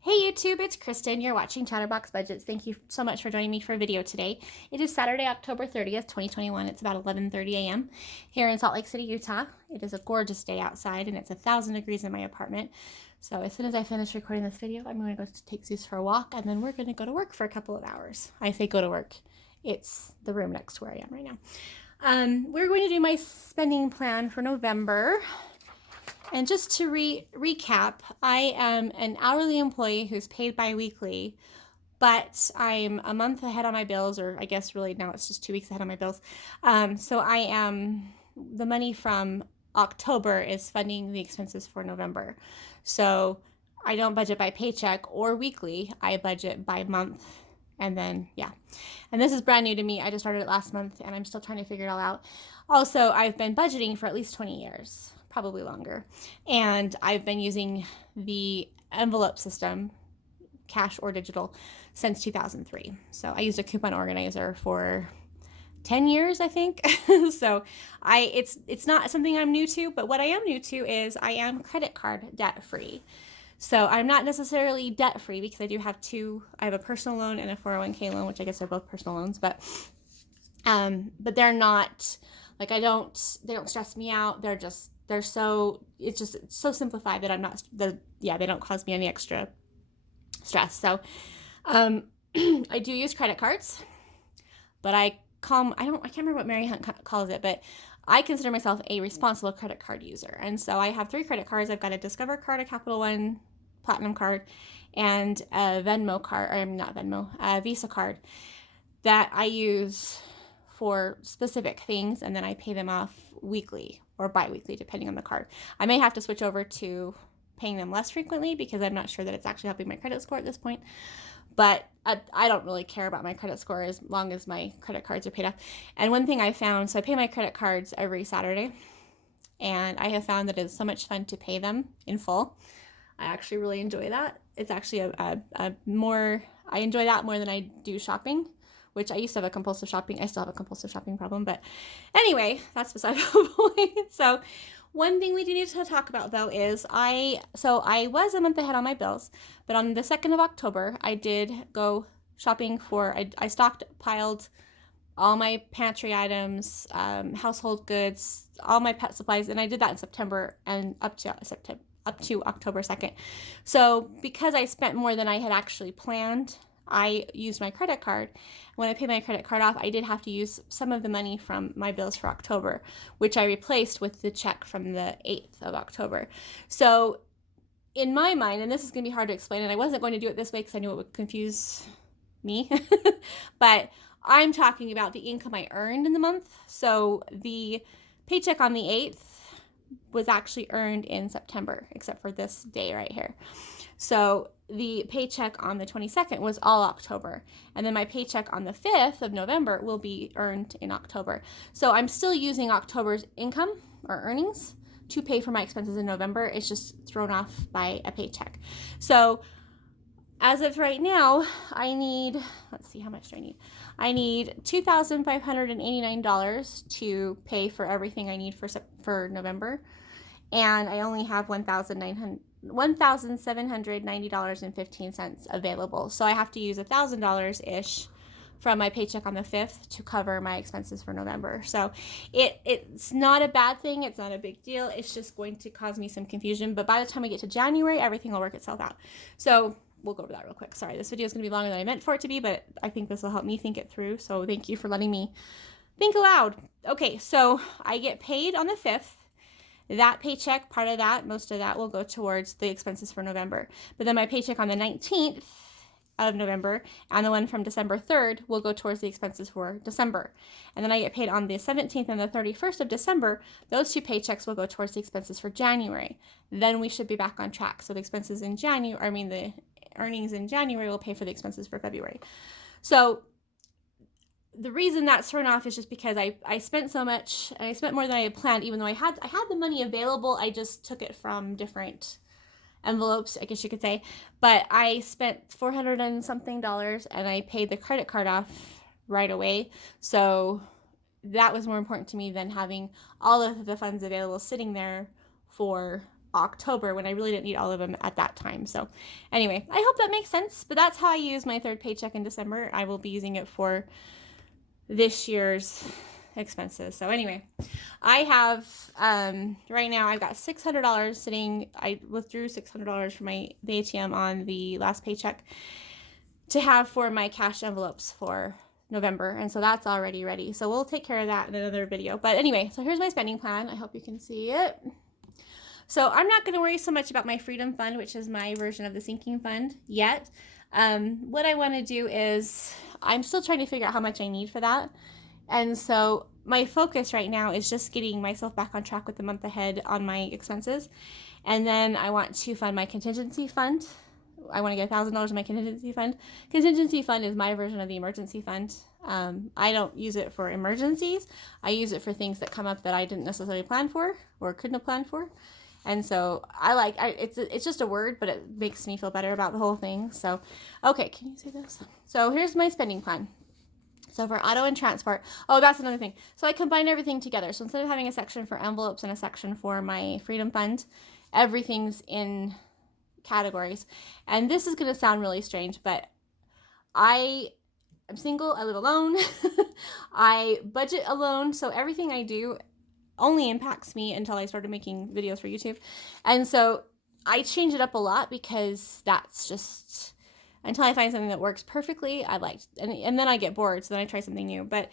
Hey YouTube, it's Kristen. You're watching Chatterbox Budgets. Thank you so much for joining me for a video today. It is Saturday, October 30th, 2021. It's about 11:30 a.m. here in Salt Lake City, Utah. It is a gorgeous day outside and it's 1,000 degrees in my apartment. So as soon as I finish recording this video, I'm going to go take Zeus for a walk and then we're going to go to work for a couple of hours. I say go to work. It's the room next to where I am right now. We're going to do my spending plan for November. And just to recap, I am an hourly employee who's paid bi-weekly, but I'm a month ahead on my bills, or I guess really now it's just 2 weeks ahead on my bills. So the money from October is funding the expenses for November. So I don't budget by paycheck or weekly, I budget by month. And then, yeah. And this is brand new to me. I just started it last month and I'm still trying to figure it all out. Also, I've been budgeting for at least 20 years, probably longer. And I've been using the envelope system, cash or digital, since 2003. So I used a coupon organizer for 10 years, I think. So it's not something I'm new to, but what I am new to is I am credit card debt free. So I'm not necessarily debt free because I do have I have a personal loan and a 401k loan, which I guess are both personal loans, but they're not like, they don't stress me out. It's so simplified that they don't cause me any extra stress. So, I do use credit cards, but I can't remember what Mary Hunt calls it, but I consider myself a responsible credit card user. And so I have 3 credit cards. I've got a Discover card, a Capital One Platinum card, and a Venmo card, or not Venmo, a Visa card that I use for specific things, and then I pay them off weekly or bi-weekly, depending on the card. I may have to switch over to paying them less frequently because I'm not sure that it's actually helping my credit score at this point. But I don't really care about my credit score as long as my credit cards are paid off. And one thing I found, so I pay my credit cards every Saturday, and I have found that it's so much fun to pay them in full. I actually really enjoy that. It's actually I enjoy that more than I do shopping, which I used to have a compulsive shopping. I still have a compulsive shopping problem, but anyway, that's beside the point. So one thing we do need to talk about though is I was a month ahead on my bills, but on the 2nd of October, I did go shopping I stockpiled all my pantry items, household goods, all my pet supplies, and I did that in September and up to October 2nd. So because I spent more than I had actually planned, I used my credit card. When I paid my credit card off, I did have to use some of the money from my bills for October, which I replaced with the check from the 8th of October. So in my mind, and this is going to be hard to explain, and I wasn't going to do it this way because I knew it would confuse me, but I'm talking about the income I earned in the month. So the paycheck on the 8th was actually earned in September, except for this day right here. So the paycheck on the 22nd was all October. And then my paycheck on the 5th of November will be earned in October. So I'm still using October's income or earnings to pay for my expenses in November. It's just thrown off by a paycheck. So as of right now, let's see, how much do I need? I need $2,589 to pay for everything I need for November. And I only have $1,790.15 available. So I have to use $1,000-ish from my paycheck on the 5th to cover my expenses for November. So it's not a bad thing. It's not a big deal. It's just going to cause me some confusion. But by the time we get to January, everything will work itself out. So we'll go over that real quick. Sorry, this video is going to be longer than I meant for it to be, but I think this will help me think it through. So thank you for letting me think aloud. Okay, so I get paid on the 5th. That paycheck, part of that, most of that will go towards the expenses for November. But then my paycheck on the 19th of November and the one from December 3rd will go towards the expenses for December. And then I get paid on the 17th and the 31st of December. Those 2 paychecks will go towards the expenses for January. Then we should be back on track. So the expenses in the earnings in January will pay for the expenses for February. So the reason that's thrown off is just because I spent so much, and I spent more than I had planned, even though I had the money available. I just took it from different envelopes, I guess you could say. But I spent $400 and something, and I paid the credit card off right away. So that was more important to me than having all of the funds available sitting there for October when I really didn't need all of them at that time. So anyway, I hope that makes sense, but that's how I use my third paycheck in December. I will be using it for this year's expenses. So anyway, I have right now I've got $600 sitting. I withdrew $600 from the ATM on the last paycheck to have for my cash envelopes for November, and so that's already ready. So we'll take care of that in another video. But anyway, so here's my spending plan. I hope you can see it. So I'm not going to worry so much about my Freedom Fund, which is my version of the sinking fund yet. What I want to do is I'm still trying to figure out how much I need for that. And so my focus right now is just getting myself back on track with the month ahead on my expenses. And then I want to fund my contingency fund. I want to get $1,000 in my contingency fund. Contingency fund is my version of the emergency fund. I don't use it for emergencies. I use it for things that come up that I didn't necessarily plan for or couldn't have planned for. And so it's just a word, but it makes me feel better about the whole thing. So, okay, can you see this? So here's my spending plan. So for auto and transport, oh, that's another thing. So I combined everything together. So instead of having a section for envelopes and a section for my Freedom Fund, everything's in categories. And this is going to sound really strange, but I'm single, I live alone, I budget alone, so everything I do only impacts me until I started making videos for YouTube. And so I change it up a lot because that's just, until I find something that works perfectly, I like, and then I get bored, so then I try something new. But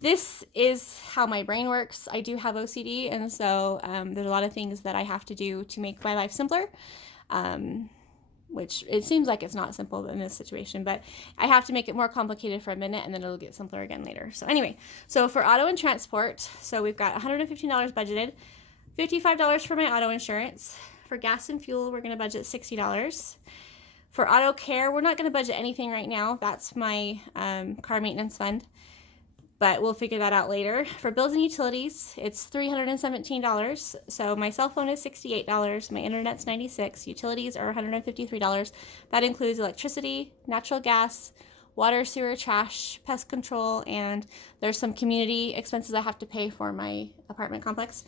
this is how my brain works. I do have OCD, and so there's a lot of things that I have to do to make my life simpler. Which it seems like it's not simple in this situation, but I have to make it more complicated for a minute and then it'll get simpler again later. So anyway, so for auto and transport, so we've got $115 budgeted, $55 for my auto insurance. For gas and fuel, we're going to budget $60. For auto care, we're not going to budget anything right now. That's my car maintenance fund, but we'll figure that out later. For bills and utilities, it's $317. So my cell phone is $68, my internet's $96, utilities are $153. That includes electricity, natural gas, water, sewer, trash, pest control, and there's some community expenses I have to pay for my apartment complex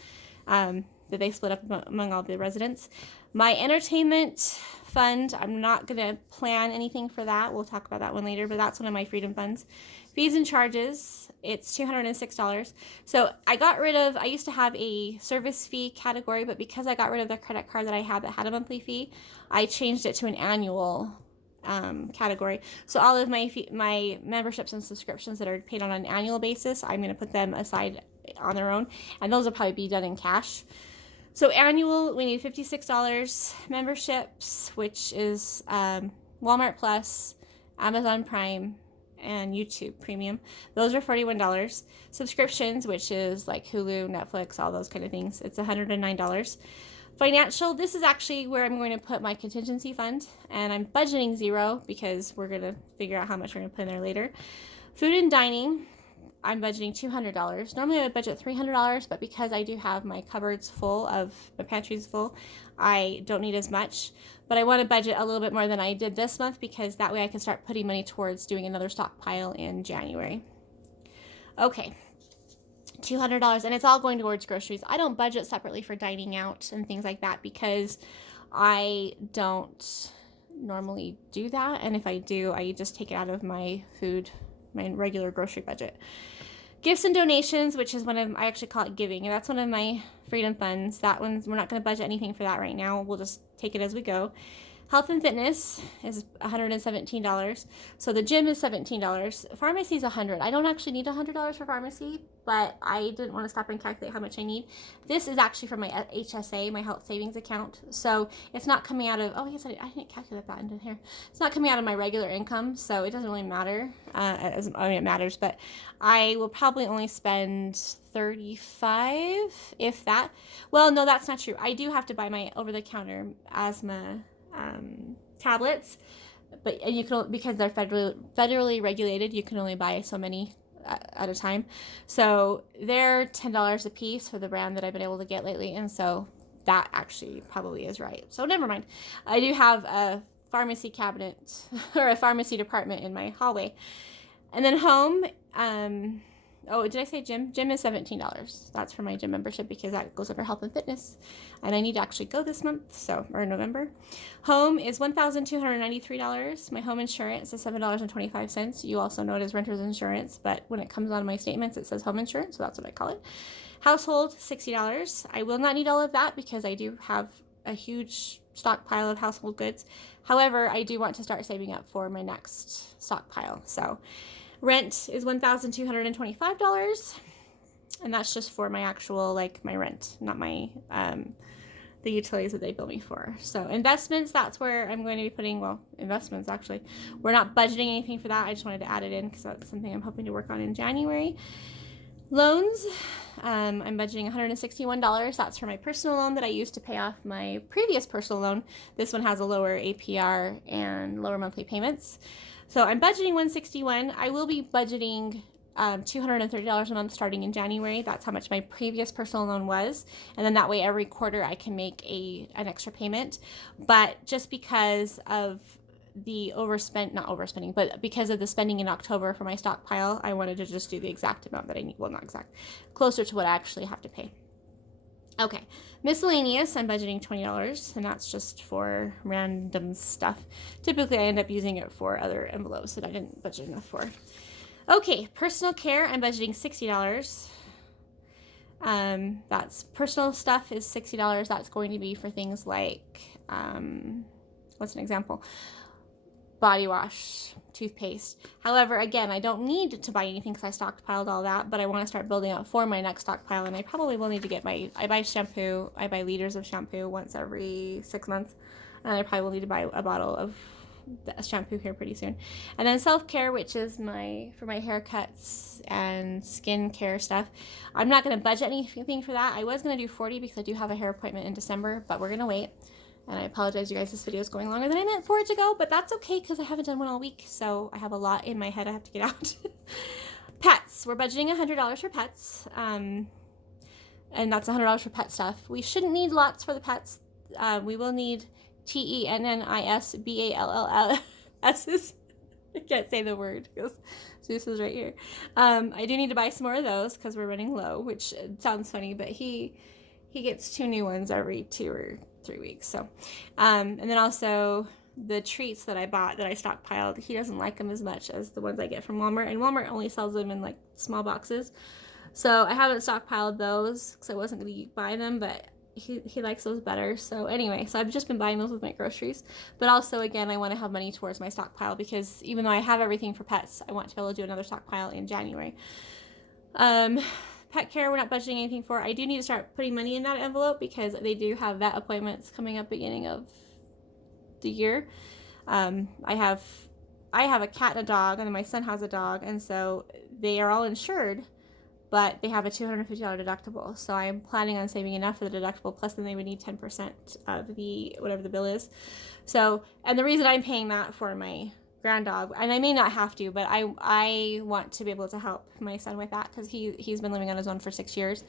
that they split up among all the residents. My entertainment fund, I'm not going to plan anything for that. We'll talk about that one later, but that's one of my freedom funds. Fees and charges, it's $206. So I used to have a service fee category, but because I got rid of the credit card that I had that had a monthly fee, I changed it to an annual category. So all of my memberships and subscriptions that are paid on an annual basis, I'm going to put them aside on their own, and those will probably be done in cash. So annual, we need $56. Memberships, which is Walmart Plus, Amazon Prime, and YouTube Premium. Those are $41. Subscriptions, which is like Hulu, Netflix, all those kind of things, it's $109. Financial, this is actually where I'm going to put my contingency fund, and I'm budgeting $0 because we're going to figure out how much we're going to put in there later. Food and dining, I'm budgeting $200. Normally I would budget $300, but because I do have my cupboards full my pantries full, I don't need as much. But I want to budget a little bit more than I did this month because that way I can start putting money towards doing another stockpile in January. Okay, $200, and it's all going towards groceries. I don't budget separately for dining out and things like that because I don't normally do that, and if I do, I just take it out of my regular grocery budget. Gifts and donations, which is I actually call it giving, and that's one of my freedom funds. That one's, we're not going to budget anything for that right now. We'll just take it as we go. Health and fitness is $117. So the gym is $17. Pharmacy is $100. I don't actually need $100 for pharmacy, but I didn't want to stop and calculate how much I need. This is actually from my HSA, my health savings account. So it's not coming out of, I didn't calculate that into here. It's not coming out of my regular income, so it doesn't really matter. It matters, but I will probably only spend $35, if that. Well, no, that's not true. I do have to buy my over-the-counter asthma tablets, but you can, because they're federally regulated, you can only buy so many at a time. So they're $10 a piece for the brand that I've been able to get lately, and so that actually probably is right. So never mind. I do have a pharmacy cabinet or a pharmacy department in my hallway. And then home, Oh, did I say gym? Gym is $17. That's for my gym membership because that goes under health and fitness. And I need to actually go this month, or November. Home is $1,293. My home insurance is $7.25. You also know it as renter's insurance, but when it comes on my statements, it says home insurance, so that's what I call it. Household, $60. I will not need all of that because I do have a huge stockpile of household goods. However, I do want to start saving up for my next stockpile. So rent is $1,225, and that's just for my actual, like, my rent, not my the utilities that they bill me for. So investments, that's where I'm going to be putting, well, investments actually. We're not budgeting anything for that. I just wanted to add it in because that's something I'm hoping to work on in January. Loans, I'm budgeting $161. That's for my personal loan that I used to pay off my previous personal loan. This one has a lower APR and lower monthly payments. So I'm budgeting $161. I will be budgeting $230 a month starting in January. That's how much my previous personal loan was. And then that way every quarter I can make an extra payment. But just because of the not overspending, but because of the spending in October for my stockpile, I wanted to just do the exact amount that I need. Well, not exact, closer to what I actually have to pay. Okay, miscellaneous, I'm budgeting $20, and that's just for random stuff. Typically, I end up using it for other envelopes that I didn't budget enough for. Okay, personal care, I'm budgeting $60. That's personal stuff is $60. That's going to be for things like, what's an example? Body wash, toothpaste. However, again, I don't need to buy anything because I stockpiled all that, but I want to start building up for my next stockpile, and I probably will need to get I buy shampoo. I buy liters of shampoo once every 6 months, and I probably will need to buy a bottle of shampoo here pretty soon. And then self-care, which is for my haircuts and skin care stuff. I'm not going to budget anything for that. I was going to do $40 because I do have a hair appointment in December, but we're going to wait. And I apologize, you guys, this video is going longer than I meant for it to go, but that's okay because I haven't done one all week, so I have a lot in my head I have to get out. Pets. We're budgeting $100 for pets, and that's $100 for pet stuff. We shouldn't need lots for the pets. We will need TENNISBALLS. I can't say the word because Zeus is right here. I do need to buy some more of those because we're running low, which sounds funny, but he gets 2 new ones every 2 or 3 weeks. So, and then also the treats that I bought that I stockpiled, he doesn't like them as much as the ones I get from Walmart, and Walmart only sells them in like small boxes. So I haven't stockpiled those because I wasn't going to buy them, but he likes those better. So anyway, so I've just been buying those with my groceries. But also, again, I want to have money towards my stockpile because even though I have everything for pets, I want to be able to do another stockpile in January. Pet care, we're not budgeting anything for. I do need to start putting money in that envelope because they do have vet appointments coming up beginning of the year. I have a cat and a dog, and then my son has a dog, and so they are all insured, but they have a $250 deductible. So I'm planning on saving enough for the deductible, plus then they would need 10% of whatever the bill is. So, and the reason I'm paying that for my grand dog, and I may not have to, but I want to be able to help my son with that because he's been living on his own for 6 years,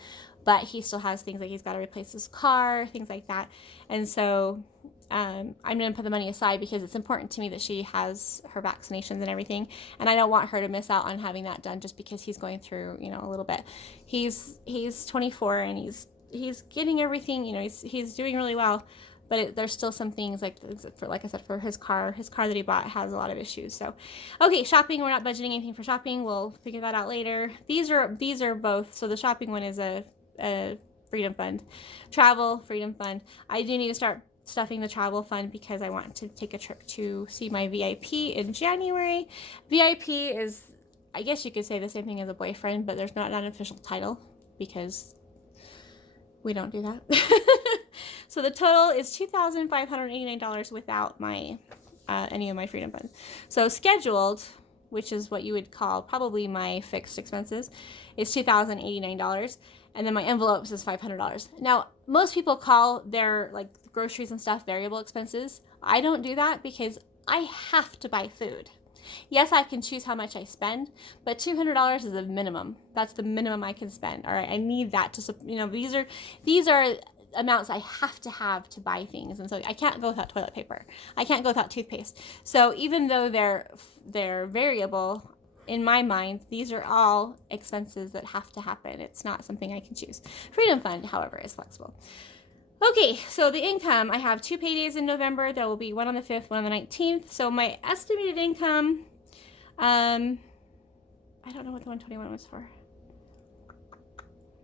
but he still has things like he's got to replace his car, things like that. And so I'm going to put the money aside because it's important to me that she has her vaccinations and everything, and I don't want her to miss out on having that done just because he's going through, a little bit. He's 24 and he's getting everything, he's doing really well. But there's still some things like I said, for his car that he bought has a lot of issues. So, okay, shopping, we're not budgeting anything for shopping. We'll figure that out later. These are both. So the shopping one is a freedom fund. Travel, freedom fund. I do need to start stuffing the travel fund because I want to take a trip to see my VIP in January. VIP is, I guess you could say the same thing as a boyfriend, but there's not an official title because we don't do that. So the total is $2,589 without my any of my freedom funds. So scheduled, which is what you would call probably my fixed expenses, is $2,089, and then my envelopes is $500. Now, most people call their groceries and stuff variable expenses. I don't do that because I have to buy food. Yes, I can choose how much I spend, but $200 is the minimum. That's the minimum I can spend. All right, I need that to, these are amounts I have to buy things, and so I can't go without toilet paper. I can't go without toothpaste. So even though they're variable, in my mind, these are all expenses that have to happen. It's not something I can choose. Freedom Fund, however, is flexible. Okay, so the income, I have 2 paydays in November. There will be one on the 5th, one on the 19th. So my estimated income, I don't know what the 121 was for.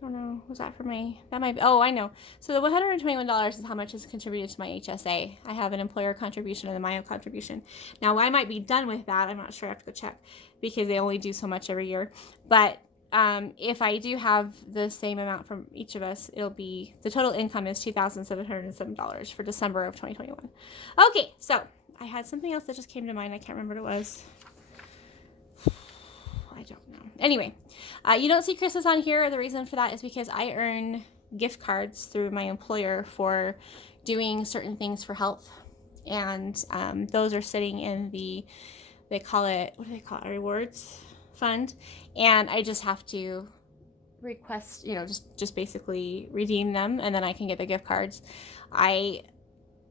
I don't know. Was that for my, that might be, oh, I know. So the $121 is how much is contributed to my HSA. I have an employer contribution and a my own contribution. Now, I might be done with that. I'm not sure. I have to go check because they only do so much every year. But if I do have the same amount from each of us, it'll be, the total income is $2,707 for December of 2021. Okay, so I had something else that just came to mind. I can't remember what it was. I don't know. Anyway, you don't see Christmas on here. The reason for that is because I earn gift cards through my employer for doing certain things for health. And those are sitting in the, they call it, what do they call it? Rewards fund. And I just have to request, you know, just basically redeem them, and then I can get the gift cards. I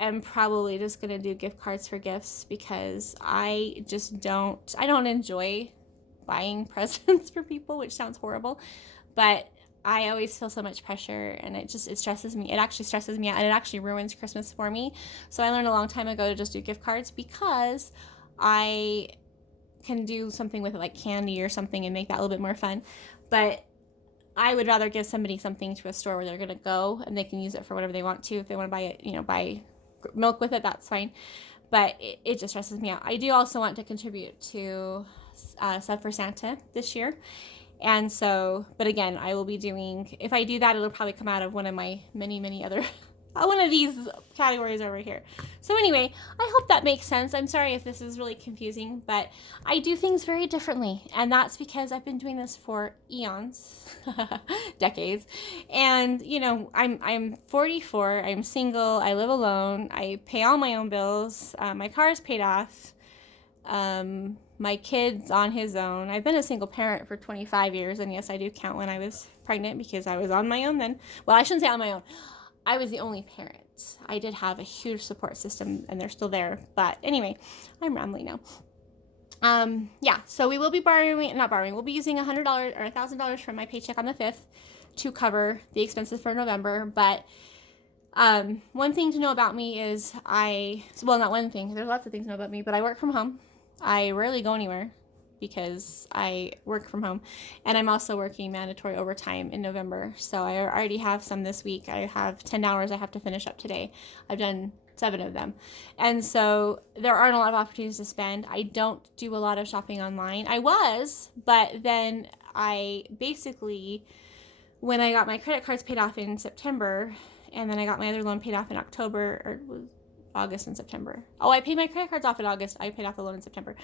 am probably just going to do gift cards for gifts because I don't enjoy buying presents for people, which sounds horrible, but I always feel so much pressure, and it stresses me. It actually stresses me out, and it actually ruins Christmas for me. So I learned a long time ago to just do gift cards because I can do something with it, like candy or something, and make that a little bit more fun. But I would rather give somebody something to a store where they're going to go and they can use it for whatever they want to. If they want to buy it, you know, buy milk with it, that's fine. But it just stresses me out. I do also want to contribute to Sub for Santa this year. And so, but again, I will be doing, if I do that, it'll probably come out of one of my many other, one of these categories over here. So anyway, I hope that makes sense. I'm sorry if this is really confusing, but I do things very differently. And that's because I've been doing this for eons, decades. And, you know, I'm 44, I'm single, I live alone, I pay all my own bills, my car is paid off. My kid's on his own. I've been a single parent for 25 years, and yes, I do count when I was pregnant because I was on my own then. Well, I shouldn't say on my own. I was the only parent. I did have a huge support system, and they're still there. But anyway, I'm rambling now. Yeah, so we will be we'll be using $100 or $1,000 from my paycheck on the 5th to cover the expenses for November. But one thing to know about me is not one thing. There's lots of things to know about me, but I work from home. I rarely go anywhere because I work from home, and I'm also working mandatory overtime in November. So I already have some this week. I have 10 hours I have to finish up today. I've done 7 of them. And so there aren't a lot of opportunities to spend. I don't do a lot of shopping online. I was, but then I basically, when I got my credit cards paid off in September, and then I got my other loan paid off in October, or August and September. Oh, I paid my credit cards off in August. I paid off the loan in September.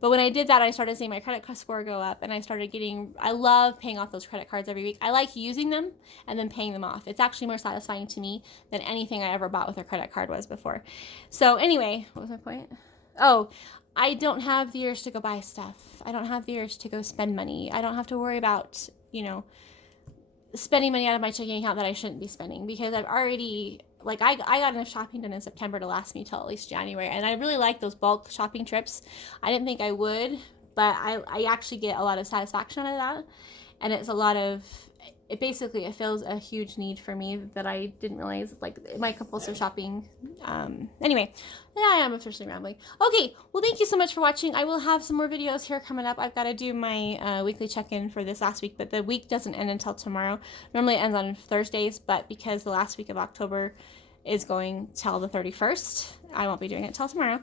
But when I did that, I started seeing my credit score go up, and I love paying off those credit cards every week. I like using them and then paying them off. It's actually more satisfying to me than anything I ever bought with a credit card was before. So anyway, what was my point? Oh, I don't have the urge to go buy stuff. I don't have the urge to go spend money. I don't have to worry about, you know, spending money out of my checking account that I shouldn't be spending, because I've already, like, I got enough shopping done in September to last me till at least January, and I really like those bulk shopping trips. I didn't think I would, but I actually get a lot of satisfaction out of that, and it's a lot of, it fills a huge need for me that I didn't realize, like my compulsive shopping. Anyway, yeah, I am officially rambling. Okay, well, thank you so much for watching. I will have some more videos here coming up. I've got to do my weekly check-in for this last week, but the week doesn't end until tomorrow. Normally it ends on Thursdays, but because the last week of October is going till the 31st, I won't be doing it till tomorrow.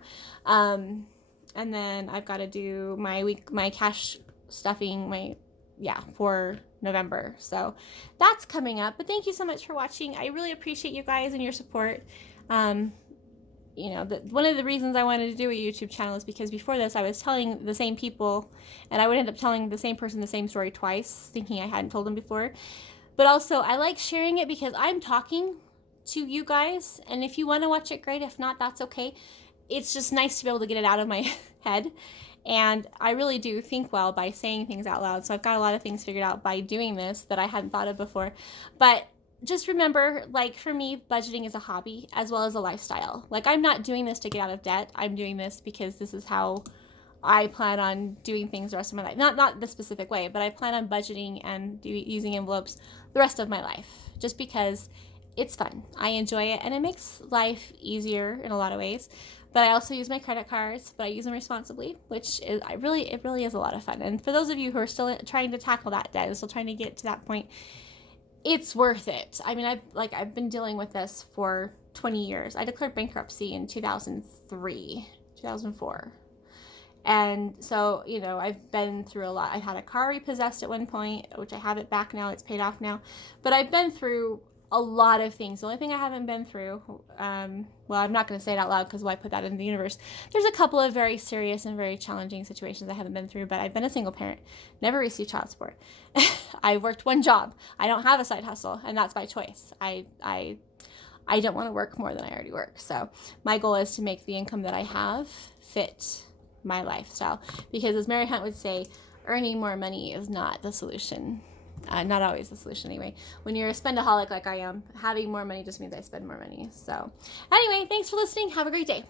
And then I've got to do my cash stuffing, for November. So that's coming up. But thank you so much for watching. I really appreciate you guys and your support. You know, one of the reasons I wanted to do a YouTube channel is because before this I was telling the same people, and I would end up telling the same person the same story twice, thinking I hadn't told them before. But also I like sharing it because I'm talking to you guys, and if you want to watch it, great. If not, that's okay. It's just nice to be able to get it out of my head. And I really do think well by saying things out loud. So I've got a lot of things figured out by doing this that I hadn't thought of before. But just remember, like, for me, budgeting is a hobby as well as a lifestyle. Like, I'm not doing this to get out of debt. I'm doing this because this is how I plan on doing things the rest of my life. Not the specific way, but I plan on budgeting and using envelopes the rest of my life, just because it's fun. I enjoy it, and it makes life easier in a lot of ways. But I also use my credit cards, but I use them responsibly, which is it really is a lot of fun. And for those of you who are still trying to tackle that debt, and still trying to get to that point, it's worth it. I mean, I've been dealing with this for 20 years. I declared bankruptcy in 2004. And so, you know, I've been through a lot. I had a car repossessed at one point, which I have it back now. It's paid off now. But I've been through a lot of things. The only thing I haven't been through, well, I'm not going to say it out loud because why put that in the universe? There's a couple of very serious and very challenging situations I haven't been through, but I've been a single parent, never received child support. I worked one job. I don't have a side hustle, and that's by choice. I don't want to work more than I already work. So my goal is to make the income that I have fit my lifestyle, because as Mary Hunt would say, earning more money is not the solution. Not always the solution anyway. When you're a spendaholic like I am, having more money just means I spend more money. So anyway, thanks for listening. Have a great day.